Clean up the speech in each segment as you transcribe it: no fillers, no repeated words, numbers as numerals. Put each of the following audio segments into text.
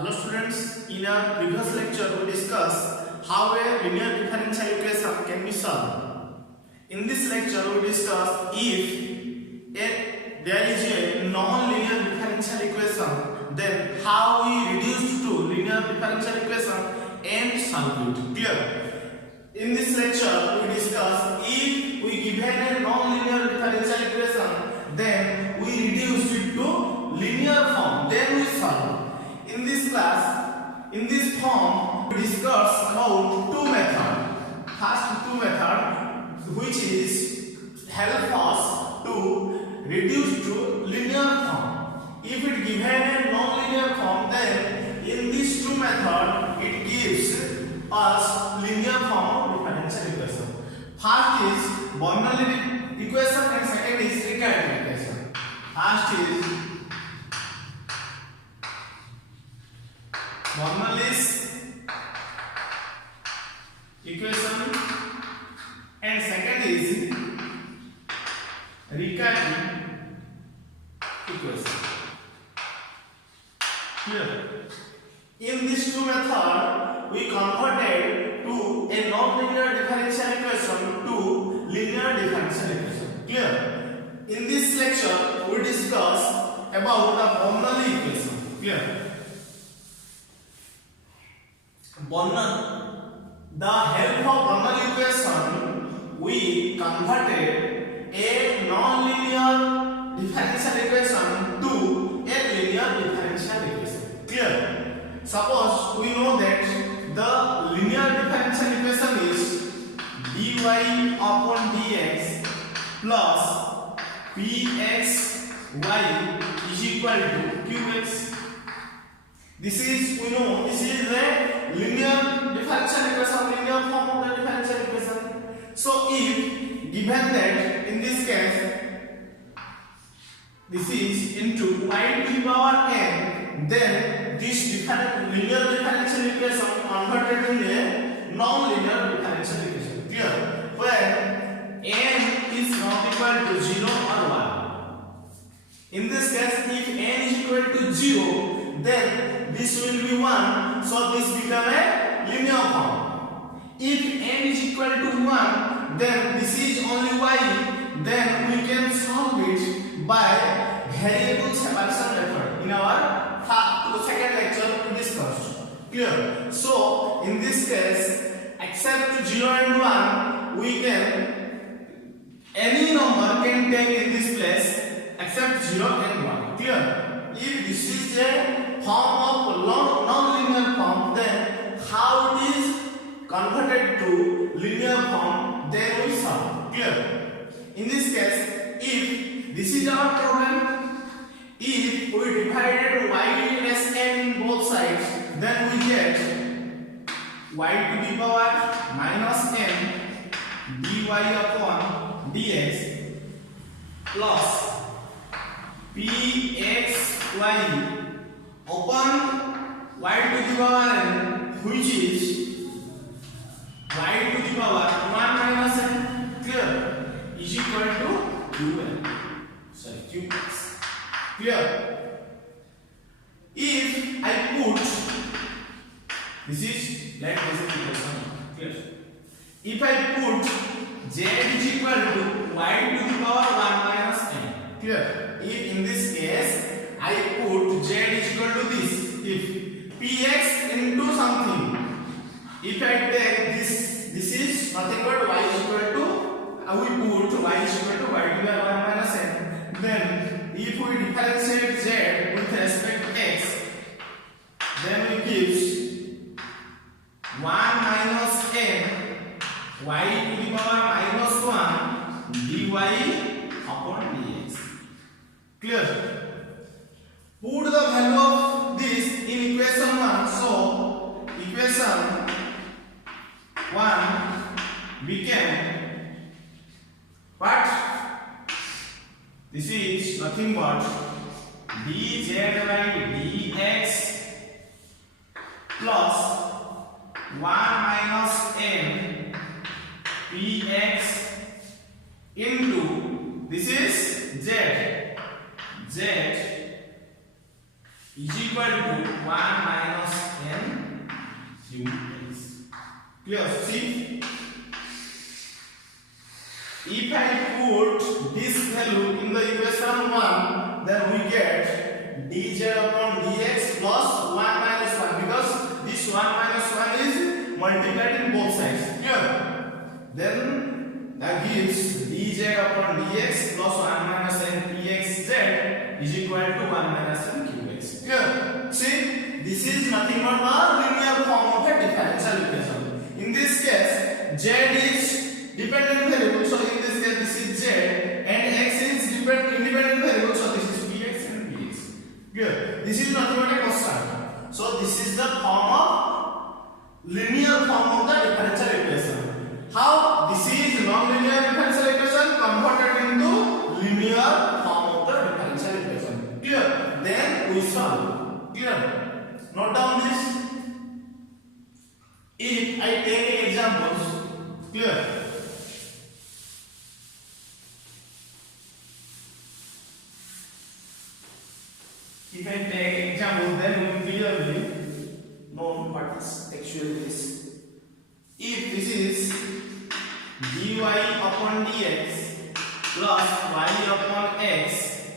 Hello students, in our previous lecture we discussed how a linear differential equation can be solved. In this lecture we discuss if there is a non-linear differential equation, then how we reduce to linear differential equation and solve it. Clear? In this lecture we discuss if we given a non-linear differential equation, then we reduce it to linear form, then we solve. In this class, in this form, we discuss about two methods. First two method, which is help us to reduce to linear form. If it given a non-linear form, then in these two methods, it gives us linear form of differential equation. First is Bernoulli equation and second is recurrent equation. First is Bernoulli's equation and second is recurrent equation. Here, in these two methods, we converted to a non-linear differential equation to linear differential equation. Clear? In this lecture, we discuss about the Bernoulli equation. Clear? The help of Bernoulli equation, we converted a non-linear differential equation to a linear differential equation. Clear? Suppose we know that the linear differential equation is dy upon dx plus pxy is equal to qx. This is, we know, this is a linear differential equation, linear form of the differential equation. So if given that in this case this is into y to the power n, then this linear differential equation converted in a non-linear differential equation. Clear? Where n is not equal to 0 or 1. In this case, if n is equal to 0, then this will be 1, so this become a linear form. If n is equal to 1, then this is only y, then we can solve it by variable separation method in our second lecture we discussed. Clear? So in this case, except 0 and 1, we can, any number can take in this place except 0 and 1. Clear? If this is a form of non-linear form, then how it is converted to linear form, then we solve. Clear? In this case, if this is our problem, if we divided y less n in both sides, then we get y to the power minus n dy upon dx plus pxy upon y to the power n, which is y to the power 1 minus n. Clear? Is equal to qn. Sorry, qx. Clear? If I put this is let this equation. Clear? If I put z is equal to y to the power 1 minus n. Clear? If in this case I put z is equal to this, if px into something, if I take this is nothing but y is equal to, we put y is equal to y to the power 1 minus n, then if we differentiate z with respect to x, then we gives 1 minus n y to the power minus 1 dy upon dx. Clear? Put the value of this in equation 1. So equation 1 became what? This is nothing but dz by dx plus 1 minus n px into, this is z is equal to 1 minus n qx. Clear? See, if I put this value in the equation 1, then we get dz upon dx plus 1 minus 1, because this 1 minus 1 is multiplied in both sides. Clear? Then that gives dz upon dx plus 1 minus n pxz is equal to 1 minus n qx. Clear? See, this is nothing but a linear form of a differential equation. In this case, z is dependent variable, so in this case this is z, and x is independent variable, so this is px and px. Clear? This is nothing but a constant. So this is the form of linear form of the differential equation. How this is non-linear differential equation converted into linear form of the differential equation. Clear? Then we solve. Clear? Note down this. If I take examples, clear? If I take example, then we will clearly know what is actually this. If this is dy upon dx plus y upon x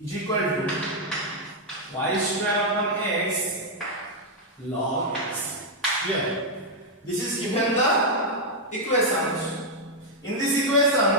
is equal to y square upon x log x. Clear? This is given the equations. In this equation,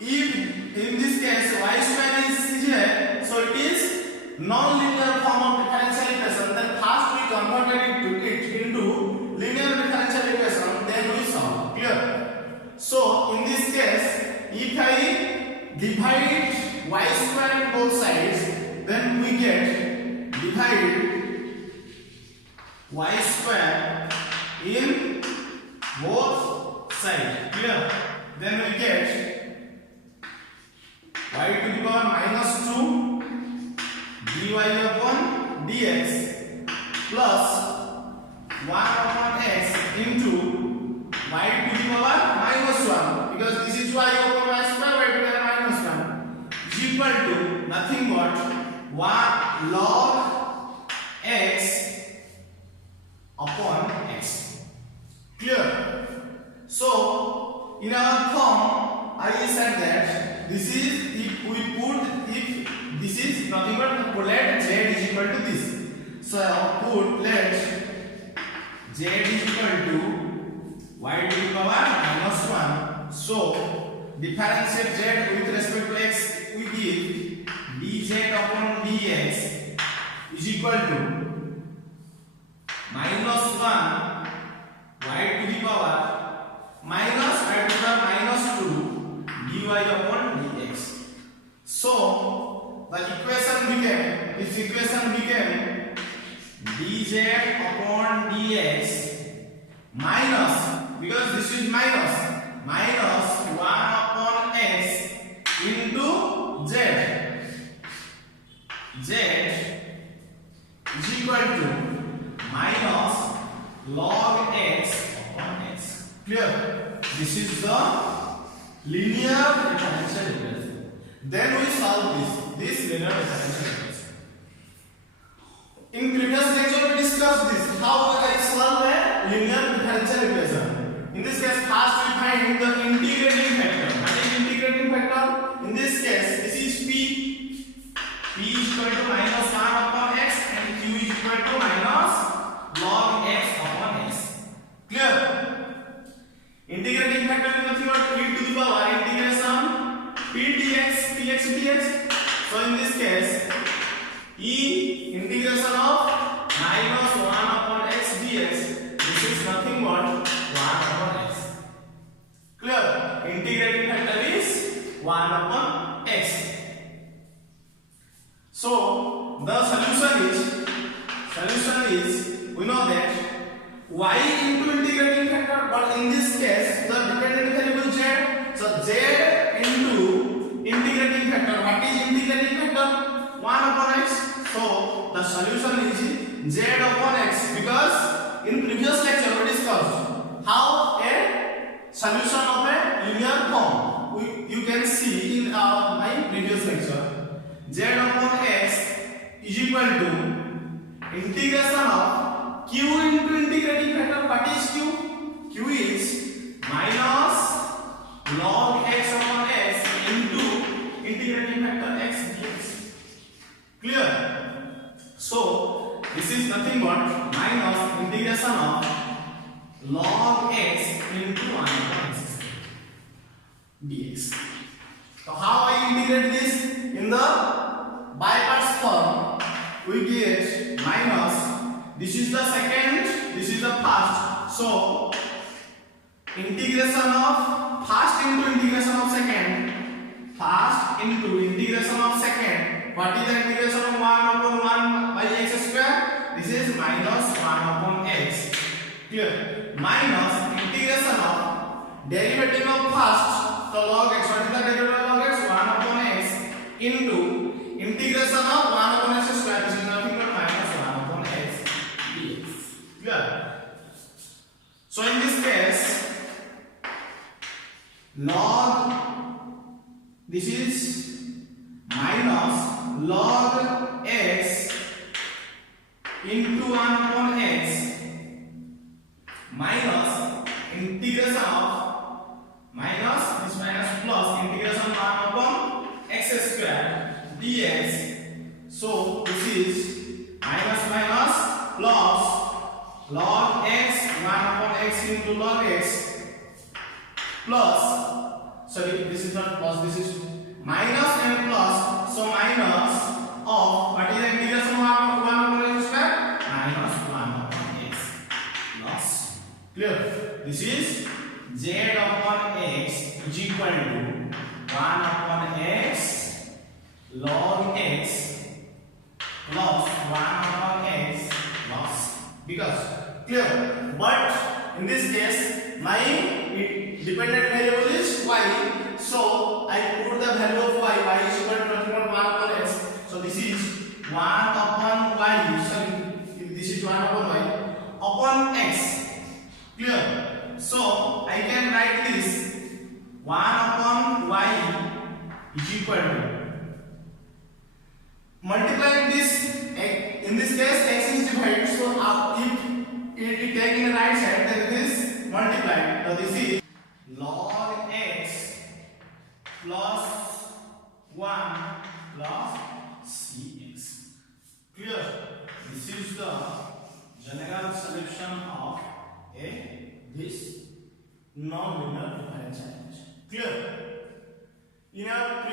if in this case y square is here, so it is non-linear form of differential equation. Then first we converted it into linear differential equation, then we solve. Clear? So in this case, if I divide y square in both sides, then we get divide y square in both sides. Clear? Then we get y to the power minus 2 dy upon dx plus 1 upon x into y to the power minus 1, because this is y upon y square, y to the power minus 1 is equal to nothing but 1 log x upon x. Clear? So in our form, I said that this is, if this is nothing but let z is equal to this. So I put let z is equal to y to the power minus 1. So differentiate z with respect to x, we give dz upon dx is equal to minus 1 y to the power minus y to the power minus 2 dy upon dx. So the equation became dz upon dx minus, because this is minus 1 upon x into z is equal to minus log x upon x. Clear? This is the linear differential equation. Then we solve this linear differential equation. In previous lecture we discussed this, how I solve a linear differential equation. In this case, first we find the integrating factor. What is integrating factor? In this case, this is p is equal to minus 1 upon x and q is equal to minus log x upon x. Clear? Integrating factor is nothing but e to the power integration p dx dx. So in this case, e integration of minus 1 upon x dx, this is nothing but 1 upon x. Clear? Integrating factor is 1 upon x. So the solution is we know that y into integrating factor, but in this case the dependent variable z, so z into integrating factor. What is integrating factor? 1 upon x. So the solution is z upon x, because in previous lecture we discussed how a solution of a linear form. You can see in my previous lecture, z upon equal to integration of q into integrating factor. What is q? Q is minus log x upon x into integrating factor x dx. Clear? So this is nothing but minus integration of log x into 1 upon x dx. So how I integrate this? In the by parts form, we get minus, this is the second, this is the first. So integration of first into integration of second, first into integration of second. What is the integration of 1 upon 1 by x square? This is minus 1 upon x. Clear? Minus integration of derivative of first, so log x. What is the derivative of log x? 1 upon x into integration of 1 upon x square. This is nothing but minus 1 upon x dx. Clear? So in this case, log, this is minus log x into 1 upon x minus integration of minus this minus plus integration 1 upon x square dx. So this is minus minus plus log x 1 upon x into log x plus, sorry, this is not plus, this is minus and plus, so minus of what is the integration of 1 upon x square? Minus 1 upon x plus. Clear? This is z upon x is equal to 1 upon x log x plus 1 upon x plus, because clear. But in this case my dependent variable is y, so I put the value of y is equal to nothing but 1 upon x. So this is 1 upon y, sorry, this is 1 upon y upon x. Clear? So I can write this 1 upon y is equal to, multiplying this, in this case x is divided, so if it taken the right side, then this multiplied. So this is log x plus 1 plus cx. Clear? This is the general solution of this non-linear differential equation. Clear? In our